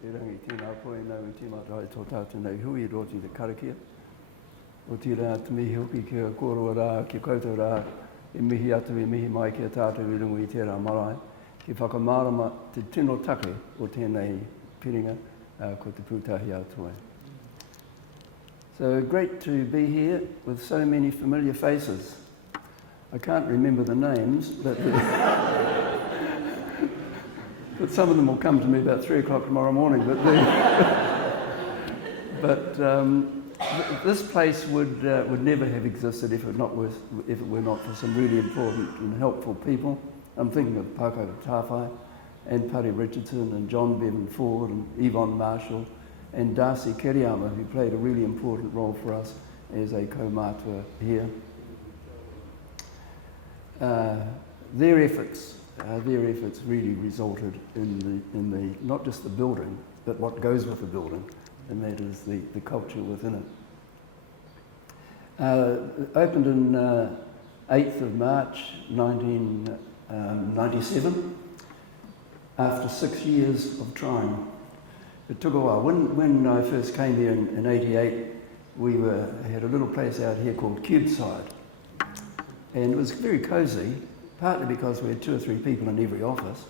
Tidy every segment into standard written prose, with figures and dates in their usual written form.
e rangi tēnā koe nau i tīmata ai tō tātou nei hui roti te karakia. O tī rā te mihi hoki kia kōroa rā, kia koutou rā, e mihi atu e mihi mai kia tātou i rungu i tērā marae. Ki whakamārama te tino take o tēnei piringa ko te Pūtahi-a-Toi. So great to be here with so many familiar faces. I can't remember the names, but but some of them will come to me about 3 o'clock tomorrow morning. But this place would never have existed if it were not for some really important and helpful people. I'm thinking of Pūtahi-a-Toi and Paddy Richardson and John Bevan Ford and Yvonne Marshall and Darcy Kiriyama, who played a really important role for us as a kaumātua here. Their efforts really resulted in the not just the building, but what goes with the building, and that is the culture within it. Opened in 8th of March 1997, after 6 years of trying. It took a while. When I first came here in 88, we had a little place out here called Cubeside. And it was very cosy, partly because we had 2 or 3 people in every office.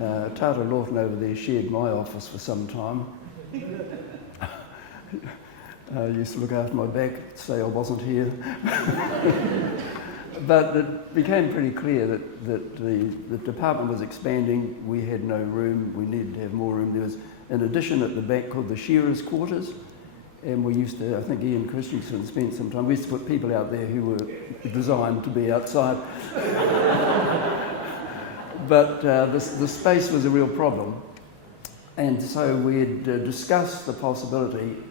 Tata Lawton over there shared my office for some time. Used to look after my back, say I wasn't here. But it became pretty clear that the department was expanding. We had no room, we needed to have more room. There was an addition at the back called the Shearers' Quarters, and we used to, I think Ian Christensen spent some time, we used to put people out there who were designed to be outside. But the space was a real problem, and so we had discussed the possibility,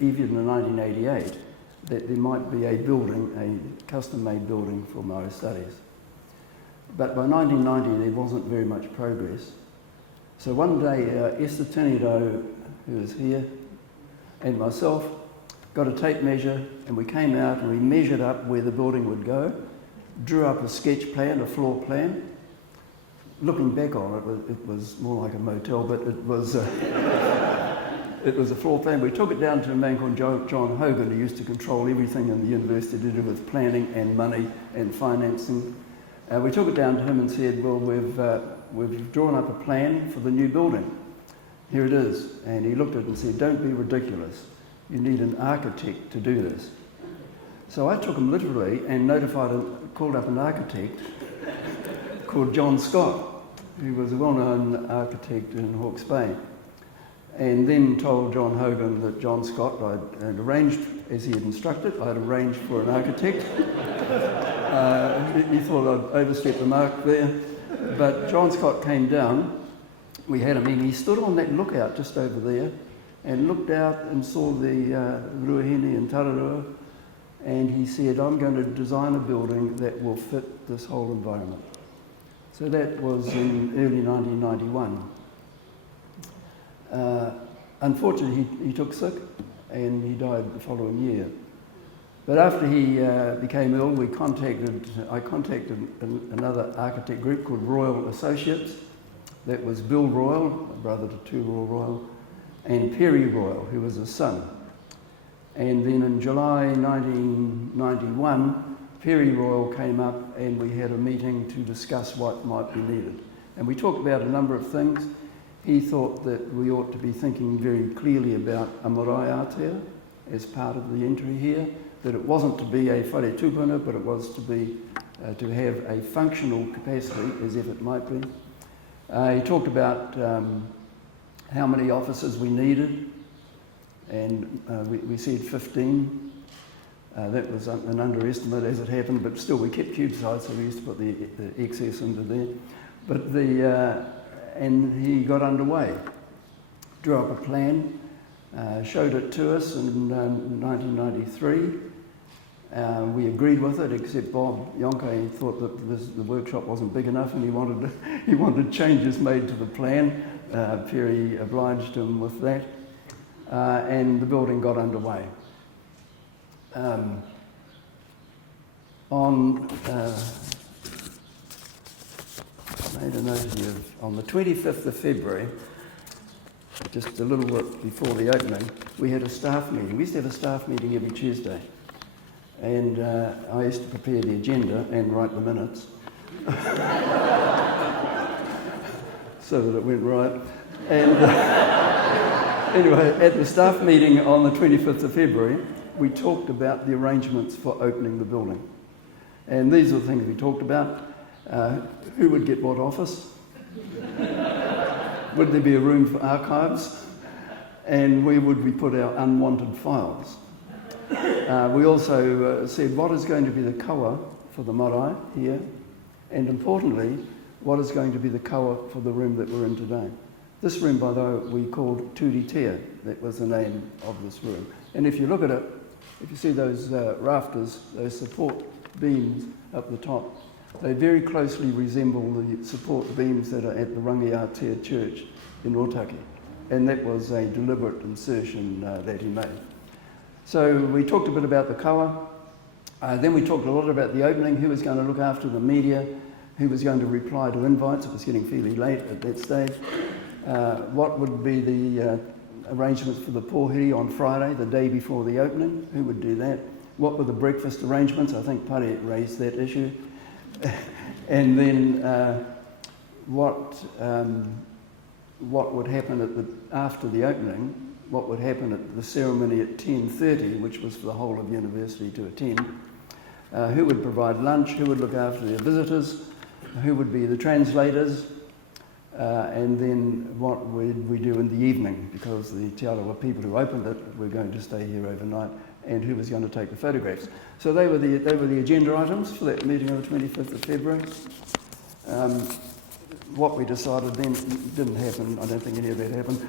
even in 1988, that there might be a building, a custom-made building for Māori studies. But by 1990 there wasn't very much progress. So one day Esther Tinido, who is here, and myself got a tape measure, and we came out and we measured up where the building would go, drew up a sketch plan, a floor plan. Looking back on it, it was more like a motel, but it was it was a floor plan. We took it down to a man called John Hogan, who used to control everything in the university to do with planning and money and financing. We took it down to him and said, well, we've drawn up a plan for the new building. Here it is. And he looked at it and said, don't be ridiculous. You need an architect to do this. So I took him literally and called up an architect called John Scott, who was a well-known architect in Hawke's Bay. And then told John Hogan that John Scott, I'd arranged, as he had instructed, I'd arranged for an architect. He thought I'd overstepped the mark there. But John Scott came down, we had him in, he stood on that lookout just over there and looked out and saw the Ruahine and Tararua, and he said, I'm going to design a building that will fit this whole environment. So that was in early 1991. Unfortunately, he took sick and he died the following year. But after he became ill, I contacted another architect group called Royal Associates. That was Bill Royal, brother to Tu Royal, and Perry Royal, who was his son. And then in July 1991, Perry Royal came up and we had a meeting to discuss what might be needed. And we talked about a number of things. He thought that we ought to be thinking very clearly about a marae Aotea as part of the entry here, that it wasn't to be a whare tūpuna, but it was to be to have a functional capacity, as if it might be. He talked about how many offices we needed, and we said 15. That was an underestimate as it happened, but still we kept Cubeside, so we used to put the excess into there. But and he got underway, drew up a plan, showed it to us in 1993. We agreed with it, except Bob Yonke thought that the workshop wasn't big enough and he wanted changes made to the plan. Perry obliged him with that, and the building got underway. I made a note here, on the 25th of February, just a little bit before the opening, we had a staff meeting. We used to have a staff meeting every Tuesday. And I used to prepare the agenda and write the minutes so that it went right. And anyway, at the staff meeting on the 25th of February, we talked about the arrangements for opening the building. And these are the things we talked about. Who would get what office? Would there be a room for archives? And where would we put our unwanted files? We also said what is going to be the kawa for the marae here, and importantly, what is going to be the kawa for the room that we're in today. This room, by the way, we called Durie. That was the name of this room. And if you look at it, if you see those rafters, those support beams up the top, they very closely resemble the support beams that are at the Pūtahi-a-Toi church in Otaki. And that was a deliberate insertion that he made. So we talked a bit about the kawa. Then we talked a lot about the opening, who was going to look after the media, who was going to reply to invites. It was getting fairly late at that stage. What would be the arrangements for the pōhiri on Friday, the day before the opening? Who would do that? What were the breakfast arrangements? I think Pare raised that issue. And then what would happen after the opening? What would happen at the ceremony at 10:30, which was for the whole of university to attend? Who would provide lunch? Who would look after their visitors? Who would be the translators? And then what would we do in the evening? Because the Te Arawa people who opened it were going to stay here overnight, and who was going to take the photographs. So they were the agenda items for that meeting on the 25th of February. What we decided then didn't happen. I don't think any of that happened.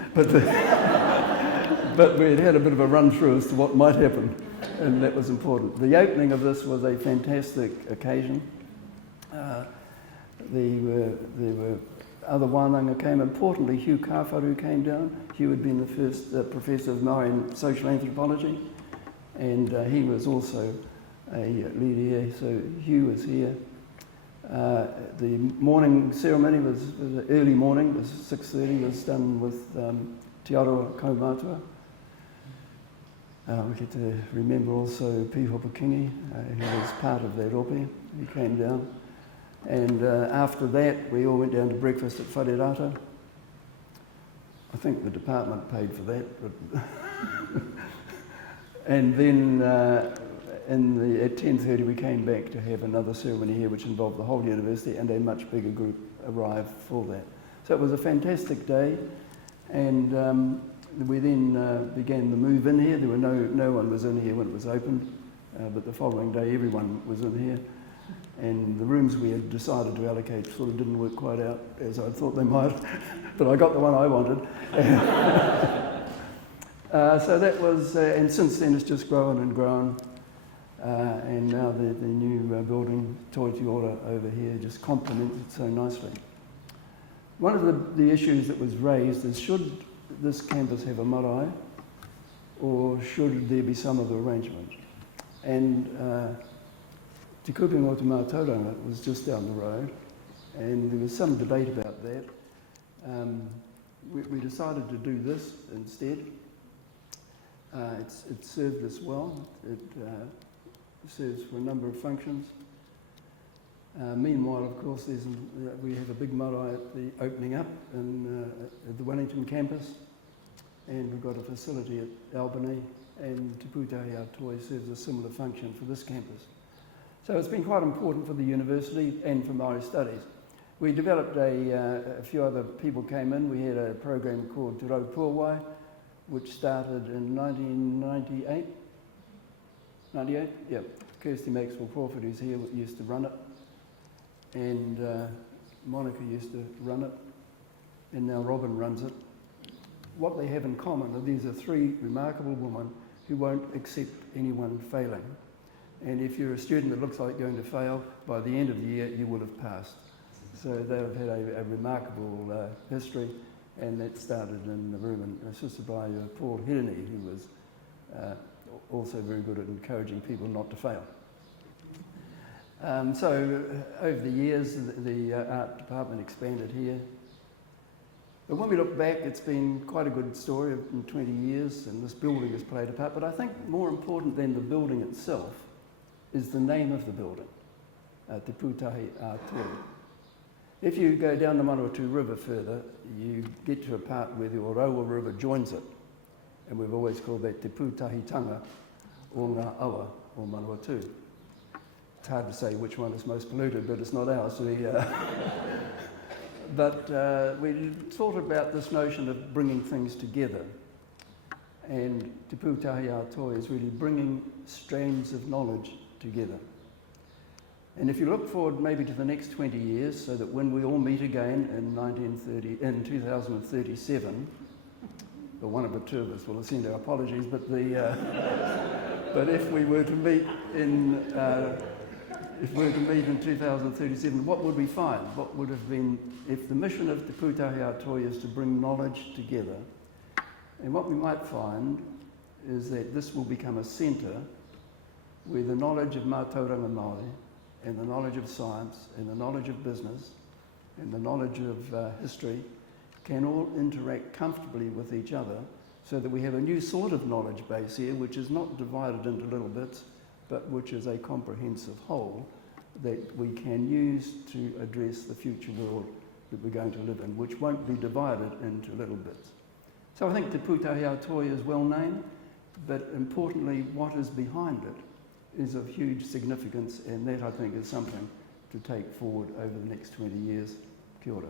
But we had a bit of a run through as to what might happen, and that was important. The opening of this was a fantastic occasion. There were other wānanga came. Importantly, Hugh Kāwharu came down. Hugh had been the first professor of Māori and social anthropology, and he was also a leader here, so Hugh was here. The morning ceremony was the early morning, it was 6:30, was done with Te Arawa Kaumātua. We get to remember also Pihopa Kingi, who was part of that ope. He came down. And after that, we all went down to breakfast at Wharerata. I think the department paid for that. But and then at 10:30 we came back to have another ceremony here which involved the whole university, and a much bigger group arrived for that. So it was a fantastic day, and we then began the move in here. There were no one was in here when it was opened, but the following day everyone was in here. And the rooms we had decided to allocate sort of didn't work quite out as I thought they might, but I got the one I wanted. So that was, and since then it's just grown and grown. And now the new building, Toi Te Ora over here, just complements it so nicely. One of the issues that was raised is, should this campus have a marae, or should there be some other arrangement? And Te Kupinga o Te Mātauranga was just down the road, and there was some debate about that. We decided to do this instead. It served us well. It serves for a number of functions. Meanwhile, of course, we have a big marae at the opening up at the Wellington campus, and we've got a facility at Albany, and Te Pūtahi-a-Toi serves a similar function for this campus. So it's been quite important for the university and for Māori studies. We developed a few other people came in. We had a program called Te Rau Puawai, which started in 1998. 98? Yeah. Kirsty Maxwell Crawford, who's here, used to run it. And Monica used to run it. And now Robin runs it. What they have in common are these are three remarkable women who won't accept anyone failing. And if you're a student that looks like going to fail, by the end of the year you will have passed. So they've had a remarkable history, and that started in the room and assisted by Paul Hirini, who was also very good at encouraging people not to fail. So over the years the art department expanded here. But when we look back, it's been quite a good story in 20 years, and this building has played a part. But I think more important than the building itself is the name of the building, Te Pūtahi-a-Toi. If you go down the Manawatu River further, you get to a part where the Orowa River joins it, and we've always called that Te Pūtahi-tanga o ngā awa o Manawatu. It's hard to say which one is most polluted, but it's not ours. But we thought about this notion of bringing things together. And Te Pūtahi-a-Toi is really bringing strands of knowledge together. And if you look forward maybe to the next 20 years, so that when we all meet again in 2037, well, one of the two of us will send our apologies, but but if we were to meet in 2037, what would we find? What would have been, if the mission of Te Pūtahi-a-Toi is to bring knowledge together, and what we might find is that this will become a centre where the knowledge of mātauranga Māori and the knowledge of science and the knowledge of business and the knowledge of history can all interact comfortably with each other, so that we have a new sort of knowledge base here, which is not divided into little bits, but which is a comprehensive whole that we can use to address the future world that we're going to live in, which won't be divided into little bits. So I think Te Pūtahi-a-Toi is well named, but importantly, what is behind it is of huge significance, and that I think is something to take forward over the next 20 years. Kia ora.